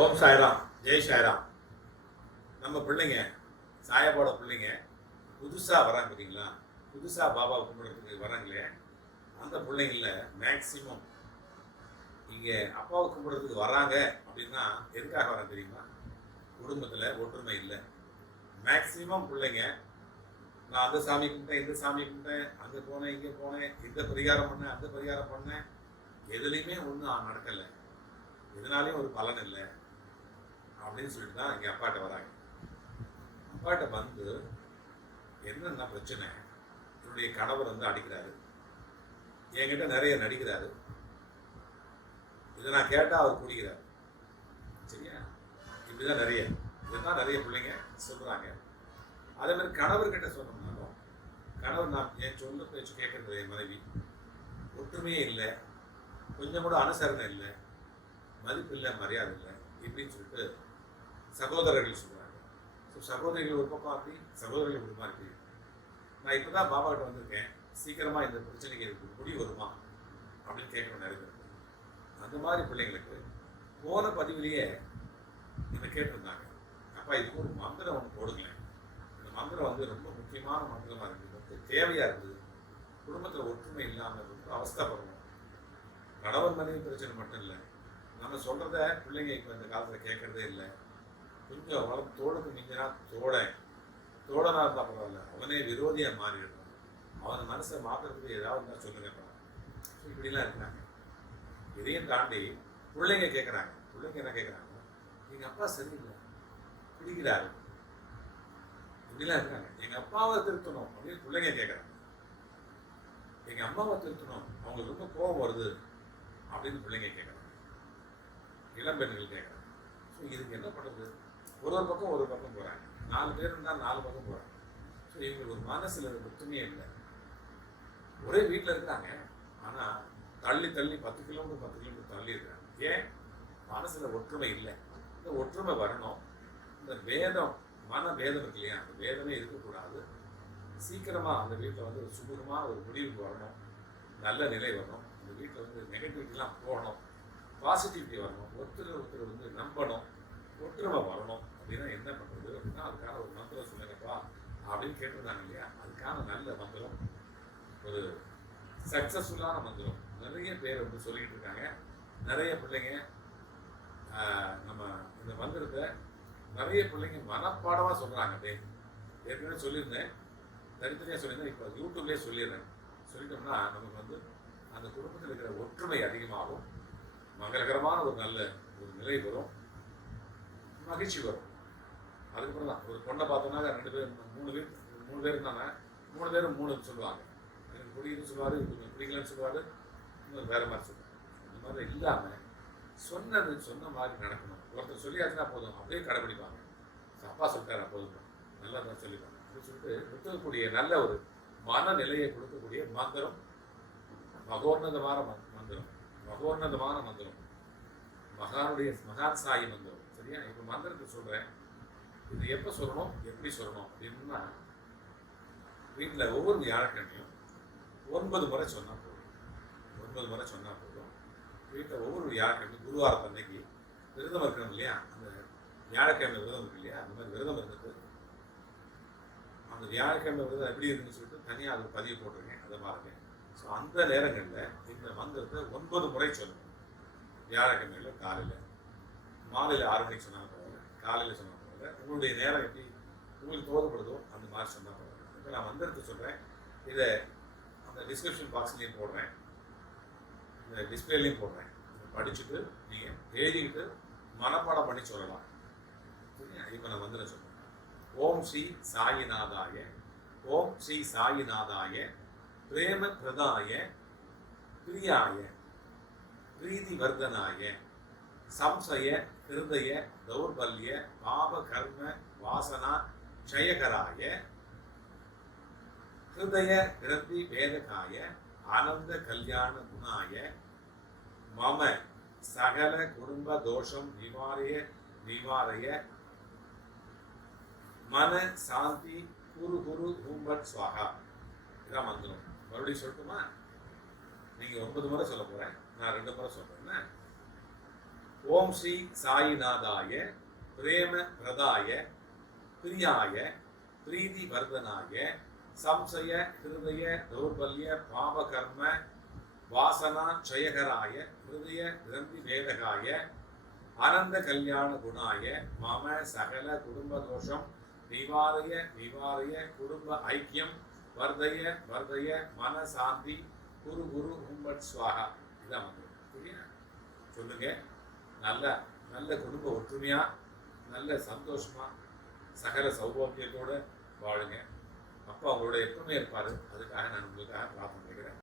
ஓம் சாய்ராம் ஜெய் சாய்ராம். நம்ம பிள்ளைங்க சாயபாட பிள்ளைங்க புதுசாக வராங்க பார்த்தீங்களா புதுசாக பாபா கும்பிடுறதுக்கு வராங்களே அந்த பிள்ளைங்கள மேக்சிமம் இங்கே அப்பாவை கும்பிடுறதுக்கு வராங்க அப்படின்னா எதுக்காக வராங்க தெரியுமா? குடும்பத்தில் ஒற்றுமை இல்லை. மேக்சிமம் பிள்ளைங்க நான் அந்த சாமி கும்பிட்டேன் இந்த சாமி கும்பிட்டேன் அங்கே போனேன் இங்கே போனேன் இந்த பரிகாரம் பண்ணேன் அந்த பரிகாரம் பண்ணேன். எதுலேயுமே ஒன்றும் நடக்கலை. இதனாலேயும் ஒரு பலன் இல்லை. அப்படின்னு சொல்லிட்டு தான் இங்கே அப்பாட்ட வராங்க. அப்பாட்ட வந்து என்னென்ன பிரச்சனை? என்னுடைய கணவர் வந்து அடிக்கிறாரு. என்கிட்ட நிறைய நடிக்கிறாரு. இதை நான் கேட்டால் அவர் குடிக்கிறார் சரியா? இப்படிதான் நிறைய. இதுதான் நிறைய பிள்ளைங்க சொல்கிறாங்க அதே மாதிரி கணவர்கிட்ட சொன்னோம்னாலும் கணவர் நான் என் சொந்த பேச்சு கேட்கறது என் மனைவி. ஒற்றுமையே இல்லை. கொஞ்சம் கூட அனுசரணை இல்லை. மதிப்பு இல்லை மரியாதை இல்லை. இப்படின்னு சொல்லிட்டு சகோதரர்கள் சொல்கிறாங்க ஸோ சகோதரிகள் ஒரு பக்கம் அப்படி சகோதரர்கள் ஒரு மாதிரி இருக்கு நான் இப்போ தான் பாபா கிட்ட வந்திருக்கேன். சீக்கிரமாக இந்த பிரச்சனைக்கு எனக்கு முடிவு வருமா? அப்படின்னு கேட்கணும் நிறைய பேர். அந்த மாதிரி பிள்ளைங்களுக்கு போன பதிவிலேயே என்னை கேட்டிருந்தாங்க. அப்பா இதுக்கு ஒரு மந்திரம் ஒன்று போடுங்களேன். இந்த மந்திரம் வந்து ரொம்ப முக்கியமான மந்திரமாக இருக்குது. ரொம்ப தேவையாக இருக்குது. குடும்பத்தில் ஒற்றுமை இல்லாமல் ரொம்ப அவஸ்தைப்படணும் கணவன் மனைவி பிரச்சனை மட்டும் இல்லை. நம்ம சொல்கிறத பிள்ளைங்க இப்போ இந்த காலத்தில் கேட்குறதே இல்லை. கொஞ்சம் வளம் தோளுக்கு மிஞ்சினா தோழன் தோழனாக இருந்தால் பரவாயில்ல. அவனே விரோதியாக மாறிடுறான் அவன் மனசை மாற்றுறதுக்கு ஏதாவது இருந்தால் சொல்லுங்க ஸோ இப்படிலாம் இருக்கிறாங்க இதையும் தாண்டி பிள்ளைங்க கேட்குறாங்க பிள்ளைங்க என்ன கேட்குறாங்க எங்கள் அப்பா சரியில்லை. பிடிக்கிறாரு. இப்படிலாம் இருக்காங்க. எங்கள் அப்பாவை திருத்தணும் அப்படின்னு பிள்ளைங்க கேட்குறாங்க எங்கள் அம்மாவை திருத்தணும். அவங்களுக்கு ரொம்ப கோபம் வருது அப்படின்னு பிள்ளைங்க கேட்குறாங்க இளம்பெண்கள் கேட்குறாங்க ஸோ இதுக்கு என்ன பண்ணுறது ஒரு ஒரு பக்கம் ஒரு பக்கம் போகிறாங்க நாலு பேர் இருந்தால் நாலு பக்கம் போகிறாங்க ஸோ இவங்களுக்கு ஒரு மனசில் ஒற்றுமையே இல்லை. ஒரே வீட்டில் இருக்காங்க. ஆனால் தள்ளி தள்ளி பத்து கிலோமீட்டர் பத்து கிலோமீட்டர் தள்ளி இருக்காங்க. ஏன்? மனசில் ஒற்றுமை இல்லை. இந்த ஒற்றுமை வரணும். இந்த வேதம் மன வேதம் இருக்கு இல்லையா? அந்த வேதமே இருக்கக்கூடாது. சீக்கிரமாக அந்த வீட்டில் வந்து ஒரு சுமூகமாக ஒரு முடிவுக்கு வரணும். நல்ல நிலை வரணும். அந்த வீட்டில் வந்து நெகட்டிவிட்டிலாம் போகணும். பாசிட்டிவிட்டி வரணும். ஒருத்தர் ஒருத்தர் வந்து நம்பணும். ஒற்றுமை வரணும். அப்படின்னா என்ன பண்ணுறது அப்படின்னா அதுக்கான ஒரு மந்திரம் சொல்லுங்கப்பா அப்படின்னு கேட்டிருந்தாங்க இல்லையா? அதுக்கான நல்ல மந்திரம். ஒரு சக்ஸஸ்ஃபுல்லான மந்திரம். நிறைய பேர் வந்து சொல்லிக்கிட்டு இருக்காங்க. நிறைய பிள்ளைங்க நம்ம இந்த மந்திரத்தை நிறைய பிள்ளைங்க மனப்பாடமாக சொல்கிறாங்க அப்படியே ஏற்கனவே சொல்லியிருந்தேன். தனித்தனியாக சொல்லியிருந்தேன். இப்போ யூடியூப்லேயே சொல்லிடுறேன். சொல்லிட்டோம்னா நமக்கு வந்து அந்த குடும்பத்தில் இருக்கிற ஒற்றுமை அதிகமாகும். மங்களகரமான ஒரு நல்ல ஒரு நிலை வரும். மகிழ்ச்சி வரும். அதுக்கப்புறம் தான். ஒரு பொண்ணை பார்த்தோம்னா ரெண்டு பேர் மூணு பேர் மூணு பேர் இருந்தாங்க. மூணு பேரும் மூணுன்னு சொல்லுவாங்க. எனக்கு பிடிக்குதுன்னு சொல்லுவார் கொஞ்சம் பிடிக்கலன்னு சொல்லுவார். இன்னொரு வேற மாதிரி சொல்லுவார். இந்த மாதிரி இல்லாமல் சொன்னது சொன்ன மாதிரி நடக்கணும். ஒருத்தர் சொல்லியாச்சுன்னா போதும். அப்படியே கடைப்பிடிப்பாங்க அப்பா சொல்லிட்டாரா? போதும். நல்லா தான் சொல்லிப்பாங்க. அப்படின்னு சொல்லிட்டு கொடுக்கக்கூடிய நல்ல ஒரு மனநிலையை கொடுக்கக்கூடிய மந்திரம். மகோன்னதமான மந்திரம். மகோன்னதமான மந்திரம். மகானுடைய மகான் சாயி மந்திரம். சரியா இப்போ மந்திரத்தை சொல்கிறேன் இது எப்போ சொல்லணும்? எப்படி சொல்லணும்? அப்படின்னா வீட்டில் ஒவ்வொரு வியாழக்கிழமையும் ஒன்பது முறை சொன்னால் போதும். ஒன்பது முறை சொன்னால் போதும். வீட்டில் ஒவ்வொரு வியாழக்கிழமை குருவாரத்து அன்னைக்கு விரதம் இருக்கணும் இல்லையா? அந்த வியாழக்கிழமை விரதம் இருக்கு இல்லையா? அந்த மாதிரி விரதம் இருந்துட்டு அந்த வியாழக்கிழமை விரதம் எப்படி இருக்குன்னு சொல்லிட்டு தனியாக அது பதிவு போட்டிருக்கேன். அதை பாருங்க ஸோ அந்த நேரங்களில் இந்த மந்திரத்தை ஒன்பது முறை சொல்லணும். வியாழக்கிழமையில் காலையில். மாலையில் ஆறு மணிக்கு சொன்னால் பரவாயில்ல காலையில் சொன்னால் பரவாயில்ல. உங்களுடைய நேரம் எப்படி உங்களுக்கு தோதப்படுதோ அந்த மாதிரி சொன்னால் பரவாயில்ல. இப்போ நான் வந்துருக்க சொல்கிறேன் இதை அந்த டிஸ்கிரிப்ஷன் பாக்ஸ்லேயும் போடுறேன். இந்த டிஸ்பிளேலையும் போடுறேன். இதை படிச்சுட்டு நீங்கள் எழுதிக்கிட்டு மனப்பாடம் பண்ணி சொல்லலாம். சரியா? இப்போ நான் வந்துட சொல்கிறேன் ஓம் ஸ்ரீ சாயிநாதாய ஓம் ஸ்ரீ சாயிநாதாய பிரேம பிரதாய பிரியாய பிரீதி வர்தனாய சம்சய ஹிருதய தௌர்பல்ய பாப கர்ம வாசனா க்ஷயகராய ஹிருதய கிரந்தி வேதகாய ஆனந்த கல்யாண குணாய மம சகல குடும்ப தோஷம் நிவாரிய நிவாரய மன சாந்தி குரு குரு ஹூம்பட் சுவாகா. இதான் மந்திரம். மறுபடியும் சொல்லட்டுமா? நீங்கள் ஒன்பது முறை சொல்ல போகிறேன் நான் ரெண்டு முறை சொல்கிறேன்னா ஓம் ஸ்ரீ சாயிநாதாய பிரேம பிரதாய பிரியாய பிரீதி வர்தனாய சம்சய ஹிருதய தௌர்பல்ய பாவகர்ம வாசனா ஜெயகராய ஹிருதய கிரந்தி வேதகாய அனந்த கல்யாண குணாய மம சகல குடும்ப தோஷம் நிவாரய நிவாரய குடும்ப ஐக்கியம் வர்தய வர்தய மன சாந்தி குரு குரு உம்பட் சுவாகா இதான் வந்து. சொல்லுங்க. நல்ல நல்ல குடும்ப ஒற்றுமையாக நல்ல சந்தோஷமாக சகல சௌபாகியத்தோட வாழுங்க. அப்பா அவங்களோட எப்பவுமே இருப்பார். அதுக்காக நான் உங்களுக்காக பிரார்த்தனை பண்ணிக்கிறேன்